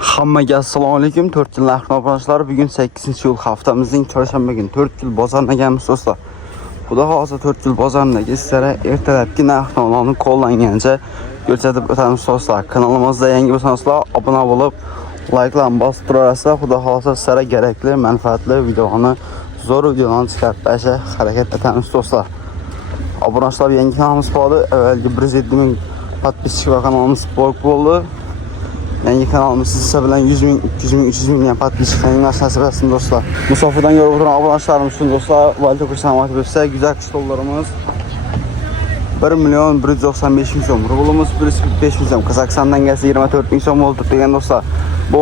Hammaga assalomu alaykum. 4 yil narx navbatchilar. Bugun 8-iyul haftamizning chorshanba kuni 4 yil bozorga kelamiz do'stlar. Xudo xolasa 4 yil bozorindagi sizlarga ertalabki narx navlarni qo'llangancha ko'rsatib o'tamiz do'stlar. Kanalimizda yangi bo'lsanizlar, obuna bo'lib, like'larni bosib turasizlar. Xudo xolasa sizlarga kerakli, manfaatli videolarni, zo'r videolarni chiqarib berishga harakat etamiz do'stlar. Obunachilar yangi kanalimiz bo'ldi. Avvalgi 107 ming подписчик va kanalimiz bo'ldi. Yangi kanalimiz sizlar bilan 100 ming, 200 ming, 300 ming подписчикlarning nasib etsin do'stlar. Musofadan ko'rib o'tirgan obunachilarimiz uchun do'stlar, valta kursini aytib o'tsa, güzel qishloqlarimiz 1 milyon 195 ming so'm, rublimiz 145 ming so'm, Qozog'istondan kelsa 24 ming so'm bo'ldi degan do'stlar. Bu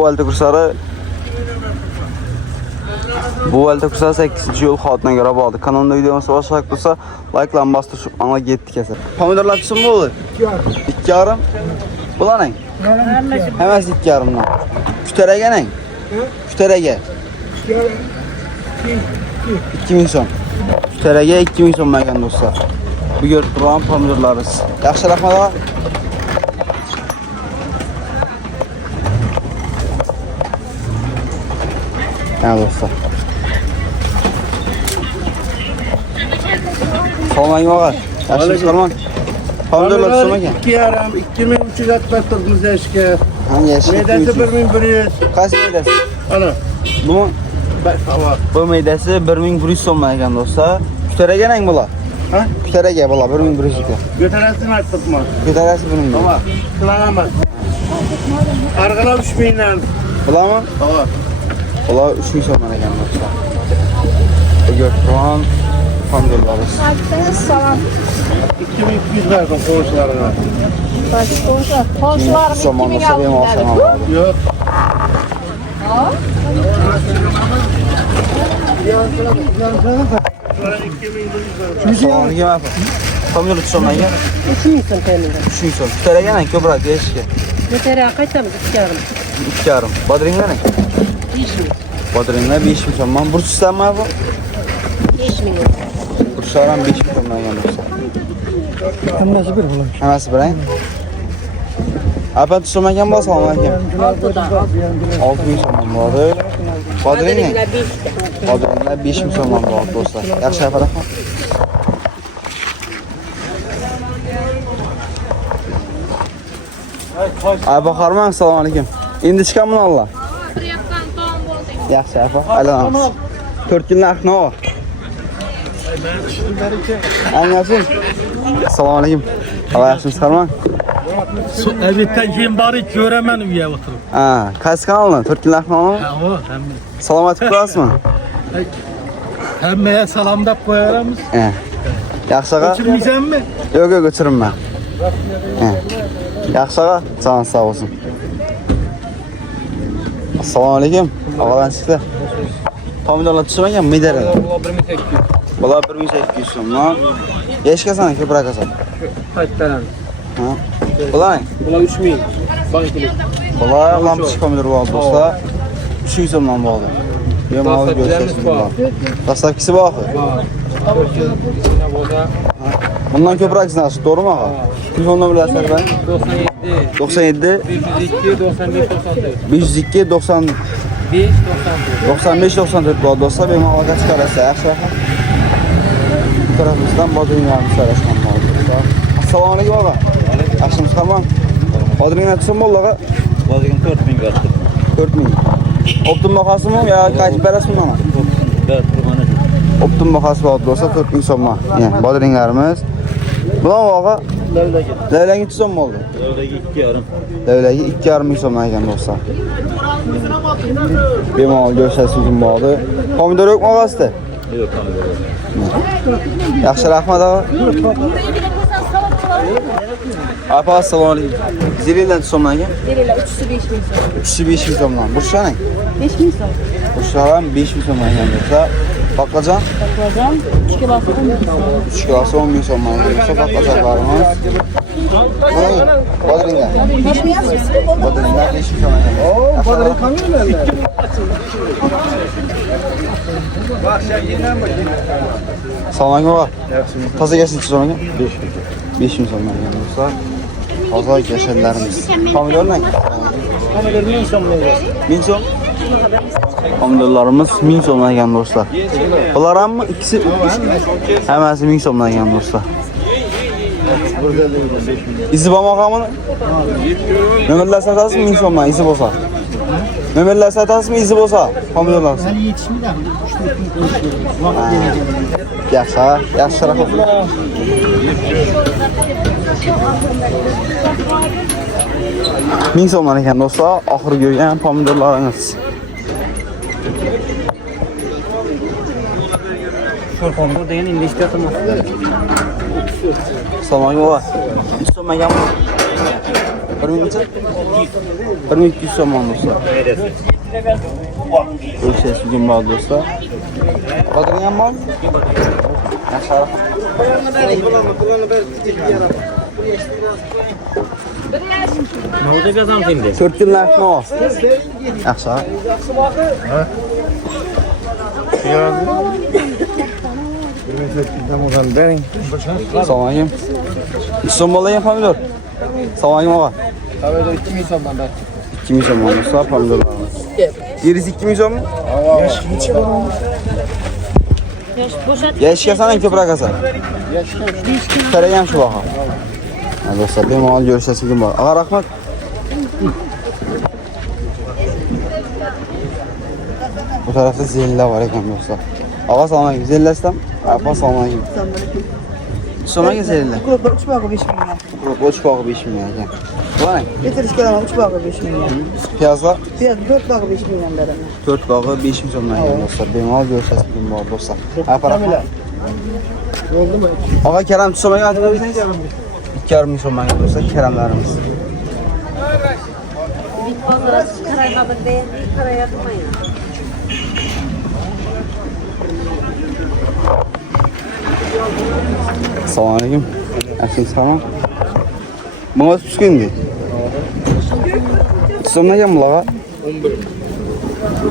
valta kurslari 8-iyul xotidan ko'ra bo'ldi. Kanalda videomiz boshqa bo'lsa, like'larni bostirib anga ketdi kelsa. Pomidorlar tushim bo'ldi? 2,5. Bularning hammasi 2,5 dan. Kutaraga nang? Kutaraga 2000 so'm. Kutaraga 2000 so'm ekan do'stlar. Bu ko'rib turgan pomidorlarimiz. Yaxshi rahmat. Ha do'stlar. Assalomu alaykum. Yaxshimisiz? Pomidorlar tushim ekan. 2,5 2369 yaşka. Hangi yaşka? Meydası 1100. Qaysi meydasi? Ana. Bu Hava. bu meydasi 1100 so'm ekan do'stlar. Kutaraga nang bular? Ha? Kutaraga bular 1100 ekan. Götürəsin artıqma. Kutarasi buning. Hava. Kılaramaz. Arqala 3000 dan. Bularmi? Hava. Bular 3000 so'm ekan do'stlar. Bu götüran pomidorlarimiz. Salam. 2200 verdim komşularına. Komşularım So'm olsa benim olsam oladi. Yok. Assalomu alaykum apa. Pomidor tushim ekan. 3000 so'm tayinladim. 3000 so'm. Kutaraga nang ko'proq deyishga. Yeteriga qaytamiz 2,5. 2,5. Bodringlar nang? 5000. Bodringlar 5000 so'm. Men burchsanmi bu? 5000. Burchlar 5000 so'm ekan do'stlar. Hammasi bir bulan. Hammasi bir. Apa tushim ekan bo'lsa, assalomu alaykum. 6000 so'm bo'ldi. Bodring nang? 5 ta. Bodringlar 5000 so'm bo'ldi do'stlar. Yaxshi rahmat. Abi Harman, assalomu alaykum. Endi chiqaman Allah. Yaxshi apa, aylanamiz. 4 yil narx nima? Anlasın. Assalomu alaykum. Allah yaxshimisiz, Harman? Evitten kim bari göremen üye oturup. Ha, qaysi kanaldan? 4 yil narx nima? Ha o hem. Salomat bo'lasizmi? Hemmeye salamdap koyarımız. He. Yaxshiga? Uçurmayacağım mı? Yo'q, yo'q, o'chirmayman. He. Yaxshiga? Sağ olsun. Assalomu alaykum. Avvalan sizlar. Pomidorlar tushmagan midaralar. Bular 1800 so'm. Yeshkasan ko'proq asan. Qaytadan. Ha. Bular? Bula 3000. Bankilik. Bular lampichka pomidor bo'ldi do'stlar. 300 so'mdan bo'ldi. Bemalol ko'rsatasiz bular. Dastlabkisi bor. Bundan ko'proq iznasiz, to'g'rimi aqa? Telefon nomerlari bilan 97 97 102 95 94 502 90 95 94 bor do'stlar, bemalol chiqarasiz. Yaxshi. Tarafimizdan bodringlarni so'rashgan bo'ldi. Assalomu alaykum aqa. Yaxshimisiz, Harman? Bodringlar tushim bo'ldi aqa? Bodring 4000 berdi. 4000. Optim bahasimi yo qaytib berasizmi mana? Optim bahasi bor do'stlar, 4000 so'm. Yani bodringlarimiz. Bular aqa Lavlagi tushim bo'ldi. Lavlagi 2,5. Lavlagi 2,5 ming so'm ekan do'stlar. Bemalol go'shasi uchun bo'ldi. Pomidor yo'qmi orasida? Yo'q, pomidor. Yaxshi rahmat aqa. Apa assalomu alaykum. Zirilan tushim ekan. Zirilar 305 ming so'm. 305 ming so'mdan. Burchani? 5 ming so'm. Burchlar 5 ming so'm ekan do'stlar. Baqlajon? Baqlajon 3 kilosi 10 ming so'm. 3 kilosi 10 ming so'm ekan do'stlar. Baqlajonlarimiz. Bodringlar. 5 ming so'm. Bodringlar 5 ming so'm ekan. Bodring kamyon mu? Assalomu alaykum aqa. Toza kelsin so'm ekan. 5 ming so'm ekan do'stlar. Toza yashallarimiz. Pomidor nang? Ona göre 1000 so'm vereceğiz. 1000 so'm. Pomidorlarımız 1000 so'mdan ekan do'stlar. Bular hamma ikisi hammasi 1000 so'mdan ekan do'stlar. İzi bo'lmag'amini? Nomerlar satasizmi 1000 so'mdan izi bo'lsa? Nomerlar satasizmi izi bo'lsa? Pomidorlar. Hali yetişmedi ama 3-4 gün konuşuyoruz. Vakit gelecek. Yaxshi, yaxshi rahmat. 1000 so'mdan ekan do'stlar, oxirgi ko'rgan pomidorlaringiz. Bu degan endi ishga qilmasdi. Assalomu alaykum. 100 so'm ekanmi? 1200 so'm do'stlar. Görüşürüz bugün bol do'stlar. Qadırgan bor? Yaxshi rahmat. Nima gazam endi? 4 yil narxni ol. Yaxshi. Assalomu alaykum. 100 so'm bo'laymi pomidor? Assalomu alaykum og'a. Havada 2000 so'mdan beri. 2000 so'm do'stlar pomidorlarimiz. Gerisi 2000 so'mmi? Yosh bo'shat. Yashikasan ko'proq asan. Qaragan shu baho. Do'stlar, bemalol görüşəsiz bugün bor. Ağa rahmat. Bu tarafta zeyinler var ekan do'stlar. Ağa salom alaykum. Zeyinlasam, apa salom alaykum. So'maga zeyinlar. Kuruplar 3 bağı 5 milyon. Boş bağı 5 milyon ekan. Bu ne? Getiriş gelama 3 bağı 5 milyon. Piyazlar Fiyat 4 bağı 5 milyon verelim. 4 bağı 5 milyon ekan do'stlar. Bemalol görüşəsiz bugün bor do'stlar. Apa rahmat. Oldu mu? Ağa Kerem so'maga atib berseniz. 2,5 milyon so'maga do'stlar Keremlarimiz. Karaymadım beğendiği karaya durmayın. Assalomu alaykum. Yaxshimisiz hamma? Bunga tushgandi. So'mnagan bularga?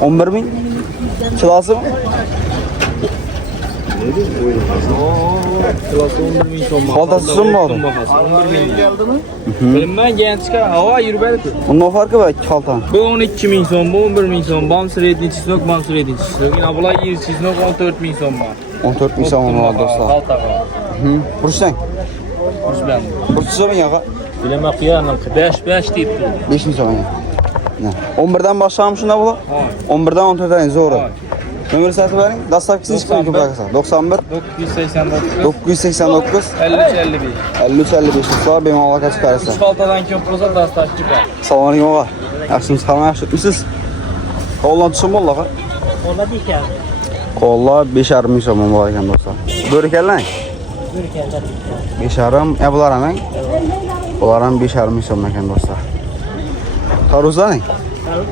11 ming. Kilosimi? Kilosu 11 ming so'm. Xoltasi so'mmi oldi? 11 ming geldimi? Bilinmem gen çıkar. Hava yürübeli. Bundan farkı var iki xoltani. Bu 12 ming so'm, bu 11 ming so'm. Bam sredni çiznok, bam sredni çiznok. Yine bular 100 çiznok 14 ming so'm var. 14 ming so'm oldu do'stlar. Xolta var. Bursang. Kurs ben. Bursi so'ming ağa. Bilemem kıyanım. 5 deyip durdu. 5 ming so'ming. 11'den başlamış şunda bu. 11'den 14'e zoru. Numara satı verin. Dastavkisini çıkmayın köprü arkadaşlar. 91 989 989 53 55. 53 55 do'stlar benim alaka çıkarırsa. 3 xoltadan köp bo'lsa dastak çıkar. Assalomu alaykum ağa. Yaxshimisiz, hamma yaxshimisiz? Qo'ldan tushim bo'ldi ağa. Oldu diyeceğim. Qo'llar 5,5 ming so'm bor ekan do'stlar. Bo'rikanlar? Ülkede. 5,5. Bular ham? Bular ham 5,5 ming so'm ekan do'stlar. Taruzlar ne?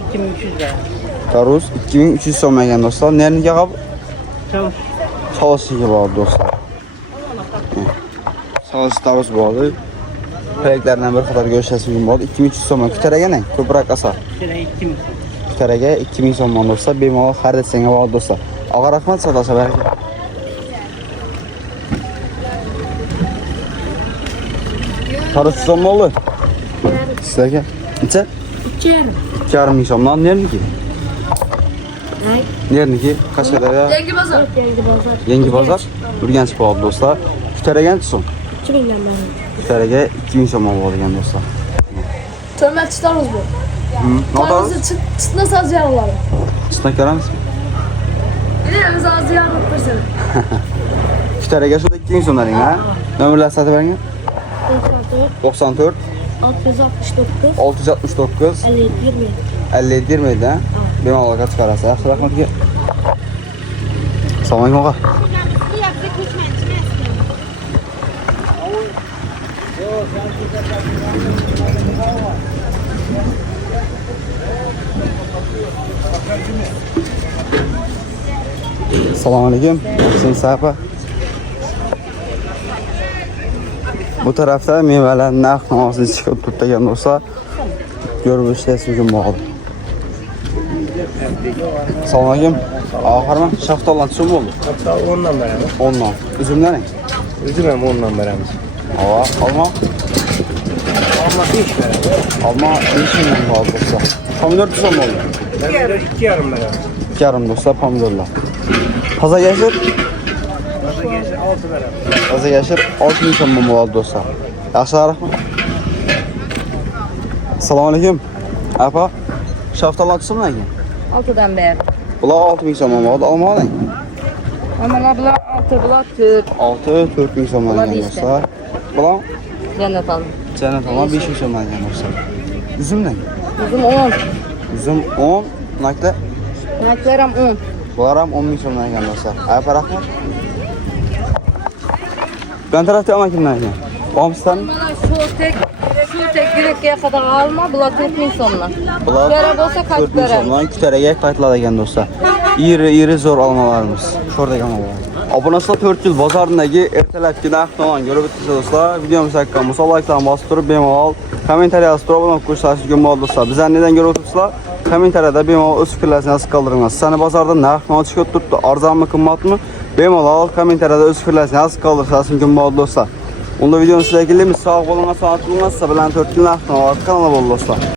2300 lira. Taruz 2300 so'm ekan do'stlar. Nerniga qab? Çavuş. Çalışıga bor do'stlar. Sağlık taruz bo'ldi. Projektlardan bir qator görüşəsiz bugün bo'ldi. 2300 so'm. Kutaraga ne? Ko'proq asa. Şöyle 2000. Kutaraga 2000 so'm do'stlar. Bemalol xarid etsangiz bo'ladi do'stlar. Ağa rahmat, savdosi baraka. Taruz so'm bo'ldi. Sizlarga necha? 2,5 ming so'mdan nerniki? Nerniki? Qashqadaryo. Yangi bozor. Yangi bozor. Urganch bo'ldi do'stlar. Kutaraga necha so'm? 2000 dan beri. Kutaraga 2000 so'm bo'lgan do'stlar. Tömel çıtarız bu. Notarız? Çıtnasa ziyanları. Çıtna ko'ramiz. Biz az ziyan yaparsın. Kutaraga shunda 2000 so'mlaring ha? Nomerlar sotib beringlar. 94 669 669 57 20. 57 20 da. Bemalol aloqa chiqarasiz. Yaxshi rahmat aka. Assalomu alaykum ağa. Assalomu alaykum. Yaxshimisiz apa? Bu tarafta mevalar narx-navosini chiqib turgan do'stlar. Ko'rib ishlaysiz bugün bo'ldi. Assalomu alaykum. Oxirmi? Shaftolan so'm bo'ldi. 10'dan veremiz. 10dan. Üzümlaring? Üzüm hem 10'dan veremiz. Hava, olma. Alma 5 lira. Alma 5 milyon pahalı dostlar. Pomidor tuzu mu oluyor? Pomidor 2 yarım lira. 2 yarım dostlar pomidorlar. Taza geçir. Nasıl gelsin 6 lira. Taza geçir. 6 milyon pahalı dostlar. Yaşlar mı? Assalamu alaikum. Apa? Şaftalar tuzu mu ki? 6'dan beri. Bula 6 milyon pahalı. Alma alın. Ama bunlar 6, bunlar 4. 6 4 milyon Bula pahalı beş dostlar. Bula Cennet alın. cennet alma 5 milyon pahalı dostlar. Üzüm ne? Bizim 10. Üzüm 10. Nakle. Naklerim 10. Bularım 10 milyon pahalı dostlar. Apa rahmet. Ben tarafta ama kimden ki? Omstan. Bunlar şu tek yürekliğe kadar alma. Bunlar 4 bin sonuna. Bular Kütüre bolsa kaç 4 milyon verem? pahalı. Kütürege kayıtladı ekan dostlar. İri zor almalarımız. Şurada kalma var. Abunasılar 4 yıl bazarındaki ertelep günah olan görüp bitirse dostlar. Videomuz hakkında musal like'dan bastırıp bemalal. Komentariya astıra bulun kursaşı gün bağlı dostlar. Bizden neden görüp bitirseler? Komentariyada bemalal öz fikirlerini nasıl kaldırınız. Seni bazarda ne akmalı çıkıp tuttu? Arzan mı kımmat mı? Bemalal komentariyada öz fikirlerini nasıl kaldırırsın gün bağlı dostlar. Onda videonun sizle ilgili mi? Sağ olun, sağ olun. Bilen 4 yıl kanala bol dostlar.